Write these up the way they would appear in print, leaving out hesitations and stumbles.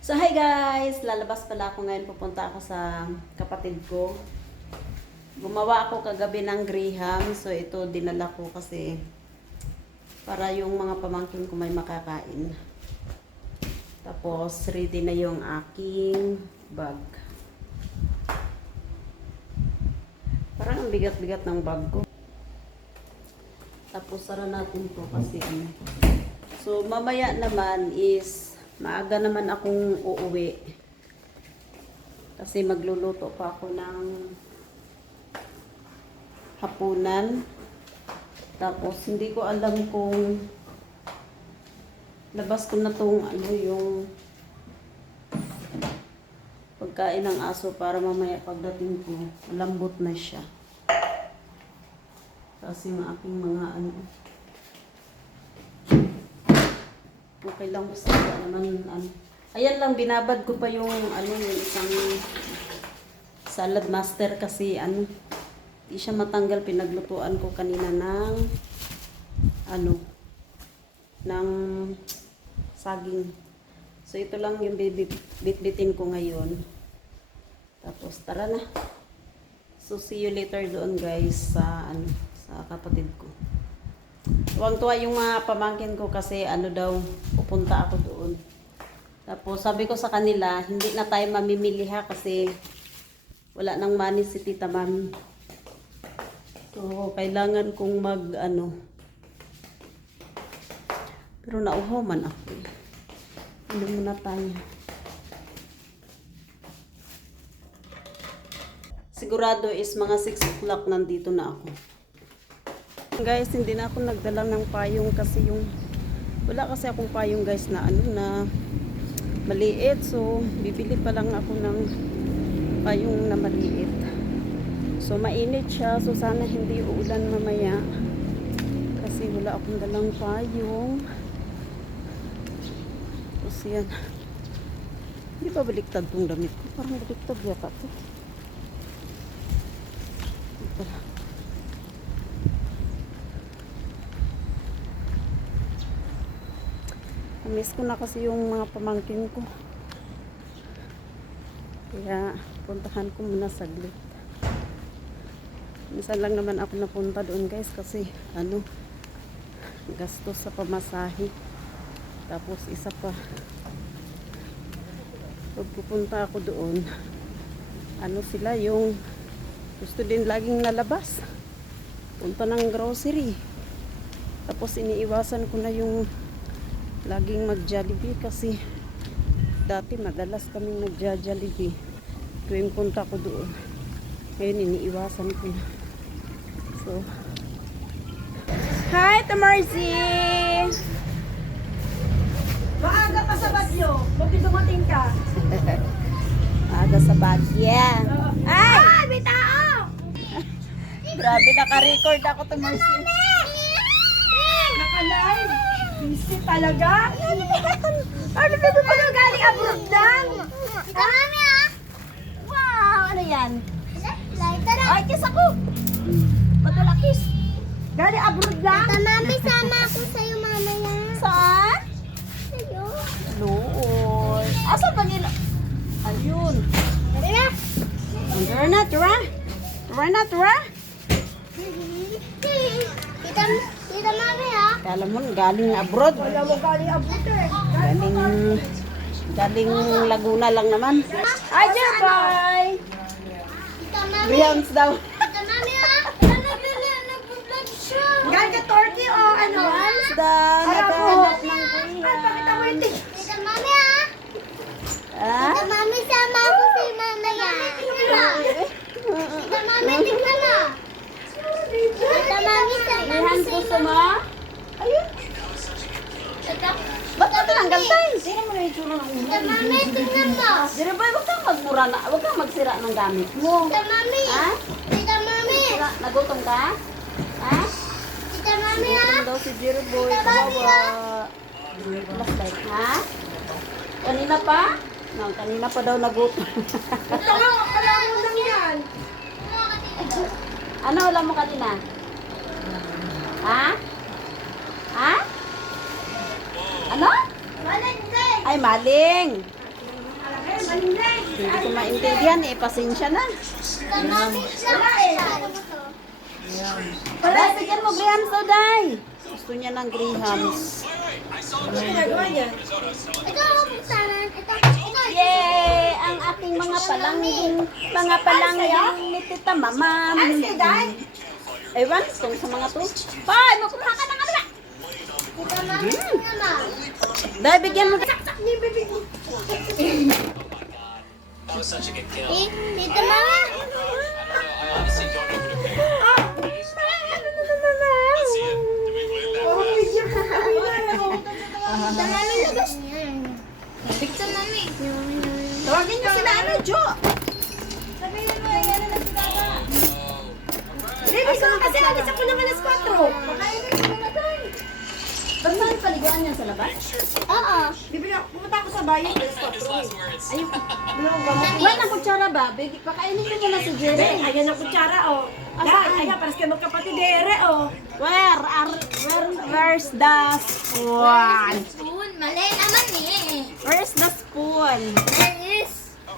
So hi guys, lalabas pala ako ngayon, pupunta ako sa kapatid ko. Gumawa ako kagabi ng graham, so ito dinala ko kasi para yung mga pamangkin ko may makakain. Tapos ready na yung aking bag. Parang ang bigat-bigat ng bag ko. Tapos sara natin to kasi ano. So mamaya naman is maaga naman akong uuwi. Kasi magluluto pa ako ng hapunan. Tapos hindi ko alam kung labas ko na tong ano yung pagkain ng aso para mamaya pagdating ko malambot na siya. Kasi yung aking mga ano okay lang basta naman ano. Ayan lang binabad ko pa yung ano yung isang salad master kasi ano di siya matanggal, pinaglutuan ko kanina ng ano ng saging. So ito lang yung bitbitin ko ngayon. Tapos tara na. So see you later doon guys sa ano sa kapatid ko. Tuwang-tuwa yung mga pamangkin ko kasi ano daw, pupunta ako doon. Tapos sabi ko sa kanila, hindi na tayo mamimili ha kasi wala nang money si Tita Mami. So kailangan kong mag ano. Pero nauhaw man ako eh. Ano muna tayo. Sigurado is mga 6 o'clock nandito na ako. Guys, hindi na ako nagdala ng payong kasi yung wala kasi akong payong guys na ano na maliit. So, bibili pa lang ako ng payong na maliit. So, mainit siya. So, sana hindi uulan mamaya. Kasi wala akong dalang payong. Tapos yan. Hindi ba baliktad tong damit ko? Parang baliktad yata ito. Ito. Miss ko na kasi yung mga pamangkin ko. Kaya puntahan ko muna saglit. Minsan lang naman ako napunta doon guys kasi ano gastos sa pamasahe. Tapos isa pa pag pupunta ako doon ano sila yung gusto din laging nalabas. Punta ng grocery. Tapos iniiwasan ko na yung laging mag-Jollibee kasi dati madalas kaming nag-Jollibee tuwing punta ko doon. Ngayon iniiwasan ko na. So, hi Tamarzi! Maaga pa sa Bagyo. Buti dumating ka. Maaga sa Bagya. Ay! May tao! Grabe naka-record ako Tamarzi. Naka-live. Busy talaga. Ano ba ito pala galing abroad lang? Ito mami ah! Wow! Ano yan? Lighter ah! Ay, kiss ako! Patula kiss! Galing abroad lang? Ito mami, sama ako sa'yo mamaya. Saan? Sa'yo? Lord! Asan ba nila? Ayun! Tara na! Tara na, tara! Tara na, tara! Tita mami ah! Kala mo, galing abroad. Wala mo galing abroad eh. Galing Laguna lang naman. Ay, bye! Tita mami! Grahams daw. Tita mami ah! Nabili nag-vlog siya! Galing ka Turkey o ano? Daw, naghahanap ng Ay, pakita mo yung Tita mami ah! Ah? Tita mami, sama ako sa'yo mamaya. Tita mami, tignan na! Tita mami, sama ako Grahams sa'yo gusto mo? Ayun. Tita Ba't ka tinanggal tayo? Sino mo na yung tsura ng ulo? mami, tignan mo! Dire boy, huwag kang magmura na. Huwag kang magsira ng gamit mo. Tita mami! Ha? Tita mami! Nagutom ka? Ha? Tita mami ah! Nagutom daw si Jiro boy. Tita Mami, Kawawa. Plastic, ha? Kanina pa? No, kanina pa daw nagutom. Ito nga, akala mo lang yan. Ano ulam mo kanina? Ha? Ha? Ano? Malagay! Ay, maling. Hindi ko maintindihan eh. Pasensya na. Day, bigyan mo grahams daw, Day. Gusto niya ng grahams. Ito, buksanan. Ito. Yay! Ang aking mga palangging ni Tita Mama. Ewan, itong sa mga to. Hoy, magkumuha ka ng ano ba? Ito, mami, naman. Day, bigyan mo. That was such a good kill. Dito, mami. I don't know. I honestly don't know who to pick. Let's see it. Do we win that last? Dito, mami, labas. Dito, mami. Tawagin niyo sila ano, Jo. Kasi alis ako ng alas 4. Ba't saan paliguan niya sa labas? Oo. Pumunta ako sa bayan alas 4. His last words. Wala na kutsara ba? Pakainin niyo muna si Jerry. Ayan ang kutsara, oh. Ayan, paras kayo magkapatid, oh. Where's the spoon? Spoon. Mali naman eh. Where's the spoon?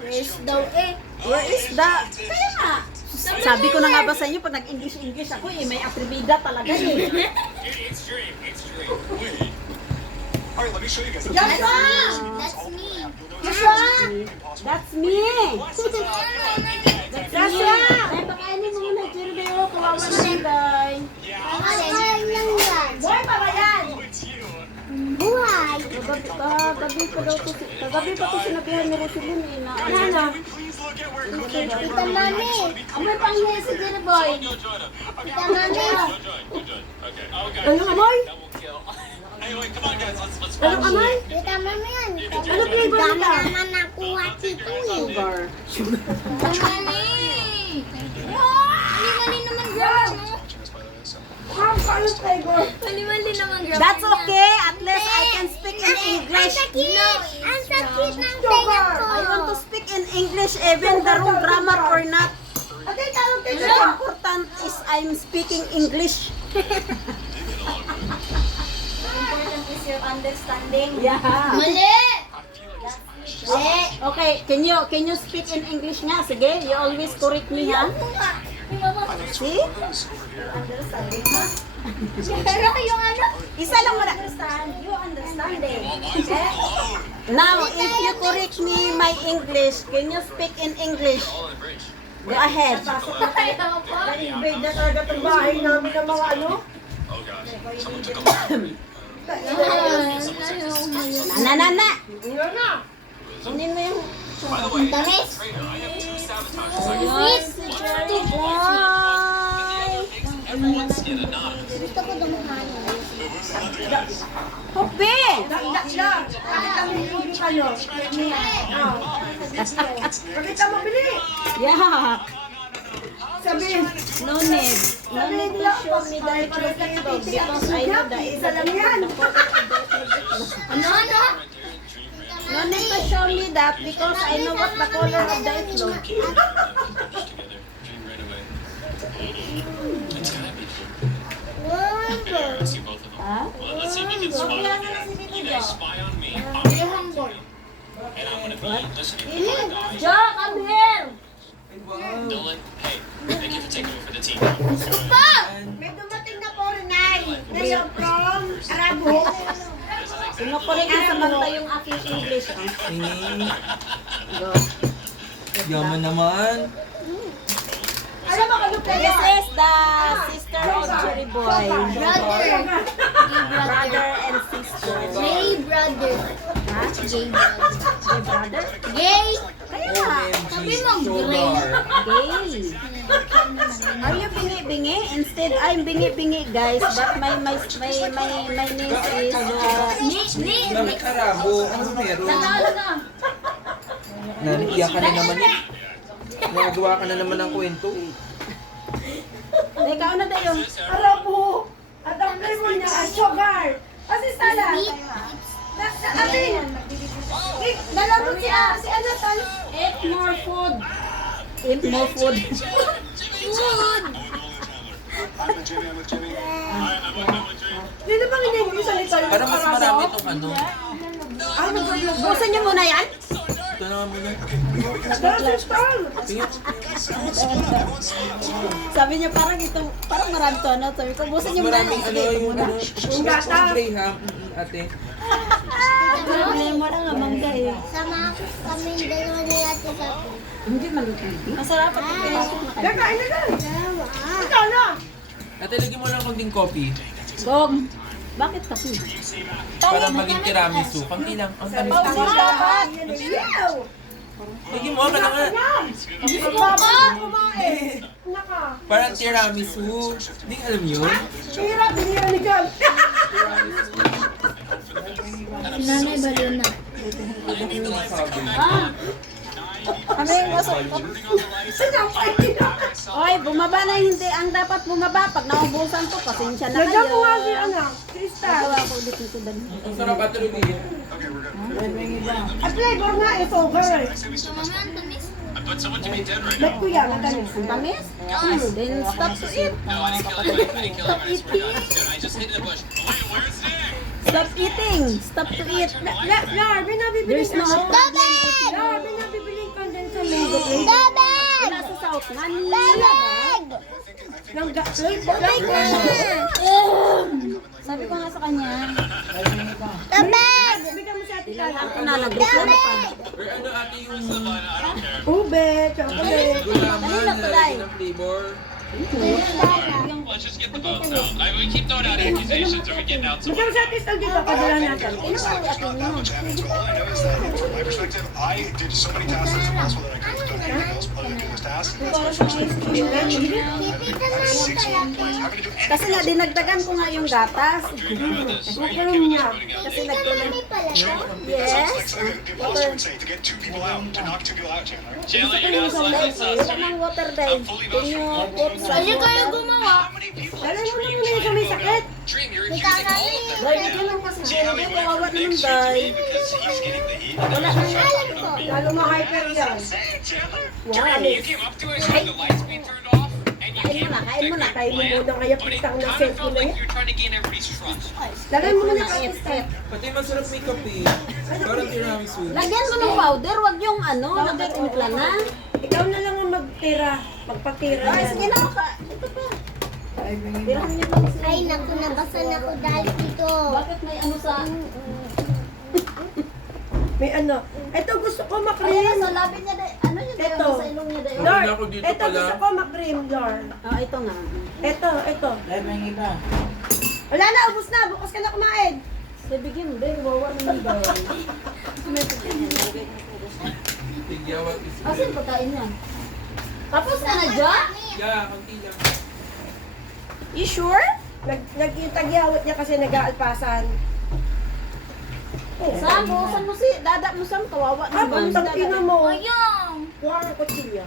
Where's daw eh. Where is the... Kaya nga. Sabi ko na nga ba sa inyo, pag nag-English ako eh, may atribida talaga eh. It's Dream. It's Dream. Wait. All right, let me show you guys. That's me. Joshua. That's me. Joshua! Ay, pakainin mo muna, Jerry. Kawawa na yung day. Pakain lang yan. Boy, para yan. It's you. Buhay. Kagabi pa daw to. Kagabi pa to sinabihan ni Rosilyn eh. Na, ano? Please look at where Cookie Tita Mami. Amoy panghiya si Jerry Boy. Go join him. Tita Mami. Go join. Go join. Okay. Okay. Ano amoy? Double kill. Anyway, come on guys. Let's Ano watch. amoy? Tita Mami yan. Ano flavor Dami nila? naman nakuha dito eh. Sugar. Tita Mami. Mali-mali naman girl. Ano flavor? Mali-mali naman girl. That's okay. At least I can speak in English. Ang sakit ng tenga ko. I want to speak in English even the wrong grammar or not. Ate, tawag The kayo. important is I'm speaking English. Important is your understanding. Yeah. Mali. Okay, can you speak in English nga? Sige, you always correct me ha. See? Pero yung ano? Isa lang muna. You understanding. Now, if you correct me my English, can you speak in English? Go ahead. Ayaw po. Invade na talaga itong bahay namin ng mga ano. Oh gosh. Someone took a photo. Na. Yun na. Kunin mo yung... By the way, Tamis. Trainer, I have 2 sabotages. I Sweet. Jerry boy! everyone's in anonymous. Gusto ko dumuhan. Hope! Dakdak lang. Pakita mo yung ano. Pakita mo, bili. Yeah. Sabihin. No need. No need to show me the picture of itlog because I know that it's Isa lang yan. Ano? No need to show me that because I know what the color of the itlog. Together. Dream right away. It's gotta be. Let's see both of them. Ha? Well, let's see if we can spy on me. You guys spy on me. I'm gonna go. And I'm gonna be listening to my guys. Jo, come here! Dylan, hey, thank you for taking me for the team. May dumating na foreigner. Ngayon from Arabo. Sinukulit na samanta yung aking English. Ah. Go. Yaman naman. Alam mo kung This is the sister of Jerry Boy. Brother and sister. Gay brother. Ha? Gay brother. My brother? Gay. OMG, mo, Sugar. Gay. Are you bingi-bingi? Instead, I'm bingi-bingi, guys. But my name is Bakit Arabo? Ano meron? Naniiyak ka na naman eh. Nagawa ka na naman ng kwento eh. Ikaw na tayo. Arabo. At ang flavor niya ay sugar. Kasi sala. Ate. Nalagot si ano tal. Eat more food. Eat more food. Dito bang hindi salita? Para mas marami itong ano. Ay, nag-vlog. Busan niyo muna yan. Ito na nga muna. Tingnan. Sabi niya parang ito, parang marami to, ano? Sabi ko, busin niyo muna. Maraming ano Sige, ito yung muna. ano. Yung gata. Graham, ate. Problema lang nga, mangga eh. Sama kami dalawa ni Ate Kapi. Hindi malutong. Masarap at pinasok na kayo. Kakain na lang. Dalawa. Ikaw na. Ate, lagyan mo lang konting coffee. Gog. Bakit kasi? Para maging tiramisu. Konti lang. Ang tamis Pawis kasi. dapat. Yaw. Lagyan mo, ka na nga. Kumain. Naka. Parang tiramisu. Hindi ka alam yun? Tira, binira ni John. Si Nanay Baluna. Ah. Ano yung masok? Sinampay nila. Oy, bumaba na hindi. Ang dapat bumaba. Pag naubusan ko, pasensya na Lagyan kayo. mo nga si anak. Si Star. Gawa ko ulit nito dali. Ang sarap at ruby. At flavor nga is over eh. Mama, ang tamis. I put someone to be dead right Ba't now. kuya, matamis. Ang tamis? Then stop to eat. No, I didn't kill him. I didn't kill him. I swear to God. Dude, I just hit the bush. Wait, where's Nick? Stop eating. Stop to eat. Lar, binabibili There's no hot dog. Dabeg! Lar, binabibili ka din sa mango plate. Dabeg! Wala sa South man. Dabeg! Ng flavor lang. Sabi ko nga sa kanya, Dabeg! Bigyan mo si Ate Kala. ako nalagot na pa. Or ano ate yung Ube, chocolate. gulaman Dali na lang, Kulay. lagyan ng flavor. Let's just get the votes out. We keep throwing out accusations. Are we getting out some? Bigyan mo si Ate Star dito. Padala natin. From my perspective, I did so many tasks as possible that I could have done anything else other than do this task. Having to do Kasi nga, dinagdagan ko nga yung gatas. Kukulong niya. Kasi nagkulang. May pala siya. Yes. the imposter would say, to get two people out, to knock two people out, Chandler. Chandler, you're not slightly sus. Ito ng water dye. Can you put some Kasi kayo water? gumawa. How many people? Dala mo na muna yung sa may sakit. Dream, you're accusing all of them Dahil right ito now. lang kasi See how he dahil went kawawa from naman Nick straight to me dahil. because he's getting the heat. Wala na nga. Alam ko. Lalo ma-hyper yan. Saying, Chandler. Why? You came up to us with the lights being turned off, and you Kain came mo na, up kain mo with na. a Kain mo plan, muna kaya but it pitang na kind of cellphone felt na like yun. you're trying to gain everybody's trust. Lagay mo muna Ito kay na, Star. Pati masarap may kape. Parang tiramisu. Lagyan mo ng powder, wag yung ano, nagtitimpla na. Ikaw na lang ang magtira. Magpatira Ay, yan. sige na ka. Ito pa. Tirahan niyo lang sila. Ay, naku, nabasa na ko dahil dito. Bakit may ano sa... May ano. Ito gusto ko Ayan makrim. na, sa labi niya dahil. Ano yun? Ito. Sa ilong niya dahil. Lord, Ako dito ito pala. gusto ko makrim, Lord. Ah, ito nga. Ito. Wala na, ubus na. Bukas ka na kumain. Sige, bigyan mo dahil. Wawa naman dahil. May pagkain yan. Lagay mo po. Tigyawat is Kasi yung pagkain niya. Tapos na na dyan? Yeah, konti lang. You sure? Nagkitagyawat niya kasi nag-aalpasan. Sam, bukasan mo si dada mo Sam, kawawa Ah, naman. puntang tina mo. Ayong! Huwag ang kutsilyo.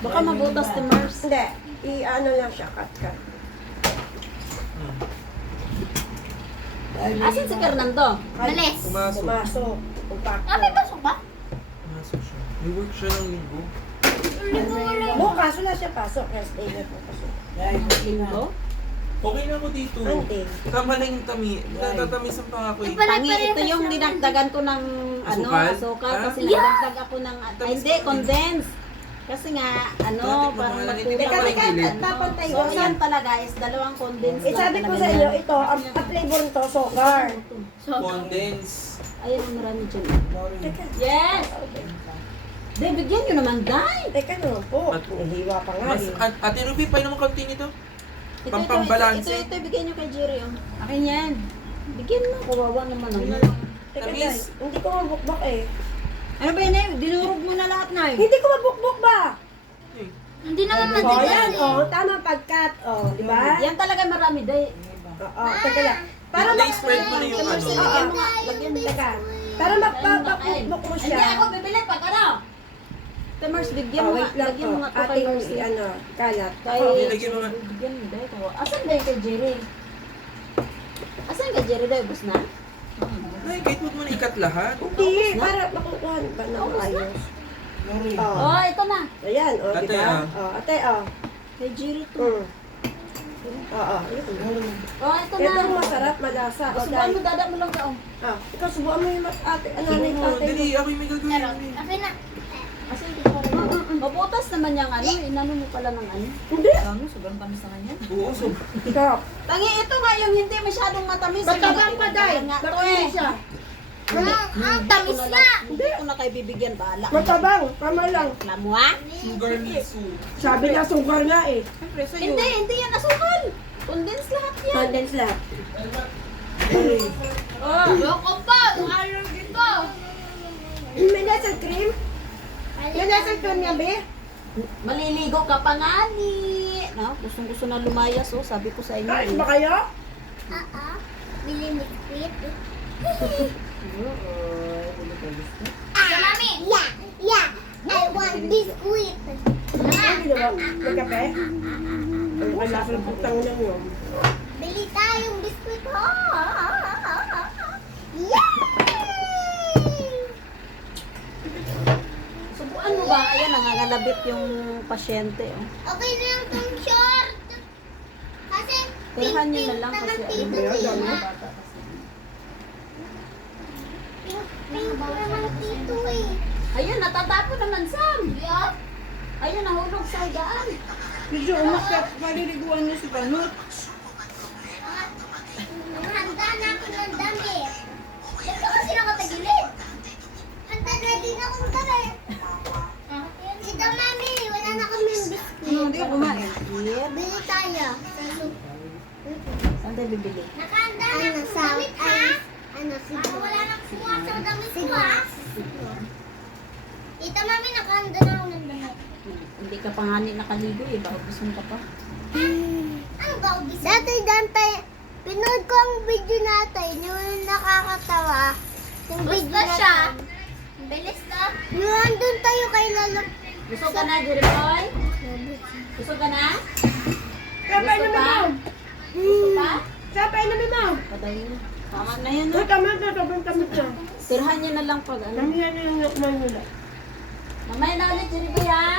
Baka mabutas ni Mars. Hindi. I-ano lang siya, cut. Asan si Fernando? Malis. Pumasok. Pumasok. Pumpakto. Ah, may pasok ba? Pumasok siya. May work siya ng linggo. Bukas, wala siya pasok. Rest day na po pasok. Linggo? Okay na ako dito. Ante. Tama lang yung tami. Natatamisan pa ako eh. Tangi, ito yung dinagdagan ko ng ano, Asukal? asukal. Ha? Kasi nagdagdag ako ng, ay, hindi, condense. Kasi nga, ano, Bakit parang naman? nagkulang. Teka, teka, Ano, tapon tayo. So, yan talaga is dalawang condense. Eh, sabi ko sa inyo, ito, ang flavor nito, sugar. So, Condense. ayun ang marami dyan. Teka, Yes! Day, bigyan nyo naman, Day! teka no po. Nahiwa pa nga Mas, eh. Ate Ruby, paano mo konti nito? Ito, Pampambalanse. ito, bigyan nyo kay Jerry. Oh. Akin yan. Bigyan mo, kawawa naman naman. Teka Tamis. guys, hindi ko mabukbak eh. Ano ba yun eh? Dinurog mo na lahat na eh. Hindi ko mabukbuk ba? Hindi naman Oh, matigas yan, eh. oh, tama pagkat, oh, di ba? Yan talaga marami, Day. Oo, teka lang. Para Day, spread mo na yung ano. Lagyan mo nga, lagyan mo. Teka, para mapapakbuk mo Hindi siya. ako bibili pag ano. Tamers, bigyan Oh, mo nga. wait lang Lagyan mo po. nga to kay Ating, Mercy. ano, kalat. Kay... Oh, Nilagyan mo nga. Bigyan mo, Day. Asan Day kay Jerry? Asan kay Jerry, Day? Bus na? Ay, kahit huwag mo na ikat lahat. Hindi, para makukuha ba na ayos. Oh, Oh, ito na. ayan, oh, di Ate, ba? ah. Oh, ate, oh. Kay Jerry to. Mm. Oo. Oh, ito Ito na. masarap, malasa. O, Subuan dahil. mo, dada mo lang daw. Ikaw, subuan mo yung ate, nanay tatay mo. Dali, ako yung may gagawin. Okay na. Kasi hindi ko rin. Mabutas naman yung ano, inano mo pala ng ano. Hindi. Ano, sobrang tamis naman yan. Oo, so. Ikaw. Tangi, ito nga yung hindi masyadong matamis. Matabang pa, Day. Nga to Bakit eh. siya? Ang tamis na. Hindi ko na kayo bibigyan, bahala. Matabang. Tama lang. Lamwa? Sugar miso. Sabi niya, sugar nga eh. Siyempre, sa'yo. Hindi yan asukal. Condense lahat yan. Condense lahat. Loko pa. Ayaw dito. May nasal cream? May nasal cream niya, be? Maliligo ka pa nga ni. No? Gustong-gusto na lumayas, oh. Sabi ko sa inyo. Kain eh. ba kayo? Bili biscuit. Mami! Yeah. I want biscuit. Hindi na ba? May kape? Ay, wala sa butang na yun. Bili tayong biskuit. Yay! Subuan mo ba? Ayan, nangangalabit yung pasyente. Oh. Okay na lang tong short. Kasi Perhan nyo na lang naman kasi dito ano, eh. yung mga bata kasi. Pink naman dito eh. Ayun, natatapo naman, Sam. Yeah. Ayun, nahulog sa higaan. Medyo umakyat. Maliliguan niyo si Banot. Handa na ako ng damit. Ito kasi nakatagilid. Handa na din akong damit. Ito, mami, wala na kami biscuit. Hindi ako kumain. Bili tayo. Saan tayo bibili? Nakahanda na akong damit, ha? Para wala na kuha sa damit ko, ha? Ito, mami, nakahanda na ako ng damit. Hindi ka pa nga nakaligo eh. Baka gusto mo ka pa. Ano ba ako bisa? Dati, Dante, pinood ko ang video natin, yung nakakatawa. Yung video natin. Bilis na. Yung andun tayo kay Lalo. Gusto ka na, Jerry Boy? Gusto ka na? Kapay Gusto naman pa? mo. Gusto pa? Kapay naman mo. Patayin na. Tama na yan. Ay, tama na, sobrang tamis na. Sirhan niya na lang pag ano. Damihan na yung nakman nila. Mamaya na ulit, Jerry Boy, ha?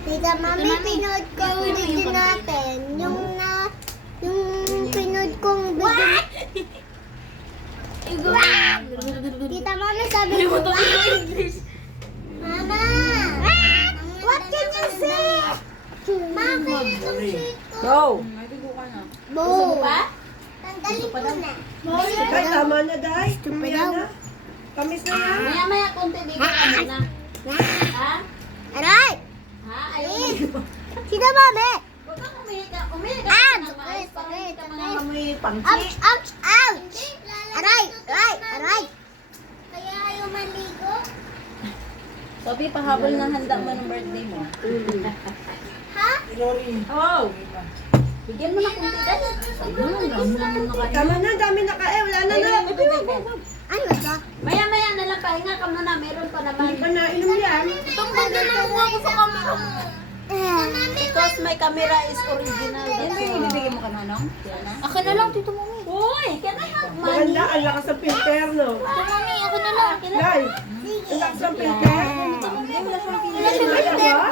Tita, mami, pinood ko ang video natin. Yung pinood kong video. Tita, mami, sabi ko ba? Mama! What can you say? Mama, itong shit ko. Go! Bo! Gusto mo pa? Tanggalin ko na. Ay, tama na, Day. Tumaya na. Tamis na yan. Maya-maya konti dito ka muna. Ha? Aray! Ha? Ayaw mo. Tita, mami! Huwag kang umihiga. Umihiga Ah, ka ng maayos para hindi ka mga sakit. amoy Ouch! pangsi. Ouch! Ouch! Aray! Aray! Aray! Kaya ayaw maligo? Sophie, pahabol na handa mo ng birthday mo. Ha? Oh! Bigyan mo na kunti dahil. Tama na, dami na kae. Wala na na. Ano to? Maya-maya na lang, pahinga ka muna. Meron pa naman. Hindi pa nainom yan. Itong ganda na nakuha ko sa camera mo. Because my camera is original. Yan ba yung ibibigay mo ka na, no? Akin na lang, Tito Mami. Uy! Can I have money? Maganda, ang lakas ng filter, no? Tito Mami, akin na lang. Day, ang lakas ng filter. Wala siya Ay, filter. ba?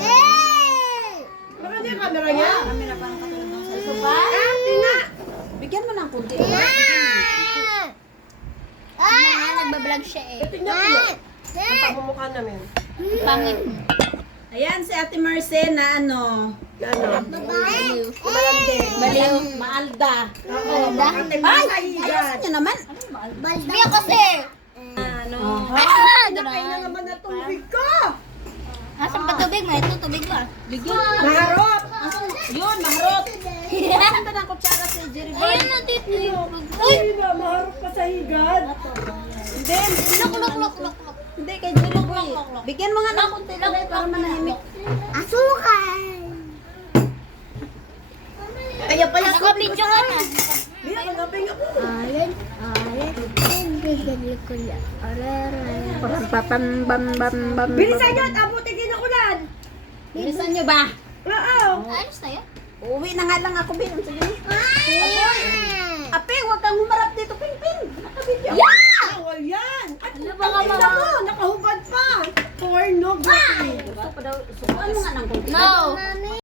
Eh! Maganda yung camera niya. Camera parang katulad ng cellphone. Ba? Tina! Bigyan mo ng kunti. Nagbablog siya eh. Tingnan ko. Ang pamumukha namin. Pangit. Ayan si Ate Merce na ano. Ano? Babae. Baliw. Maalda. Oo, makatay mo Ay! sa Ayos higan. nyo naman. Balbi kasi. Ano? Nakay na naman na tubig ko. Asan pa tubig mo? Ito tubig ba? Bigyan mo. Maharot. Yun, maharot. Asan ba ng kutsara si Jerry Boy? Ayun na dito. Uy, na, maharot pa sa higan. Hindi. Lok. Hindi, kay Jerry Boy. Bigyan mo nga ng kunti lang para manahimik. Asukal. Kaya pala Nakapidyo ka na. Biya, magaping ako. Alin. Bigyan ko lang. Bam. Bilisan nyo at abutin din ako lan. Bilisan nyo ba? Oo. Ayos na yun. Uuwi na nga lang ako, Bin. Sige. Ape, huwag kang humarap dito, Pin. Nakabidyo. Bawal yan. At Ano ba ka, tingnan mama? mo, nakahubad pa. Pornography. Gusto pa daw, sukuan mo nga ng konti. Mami.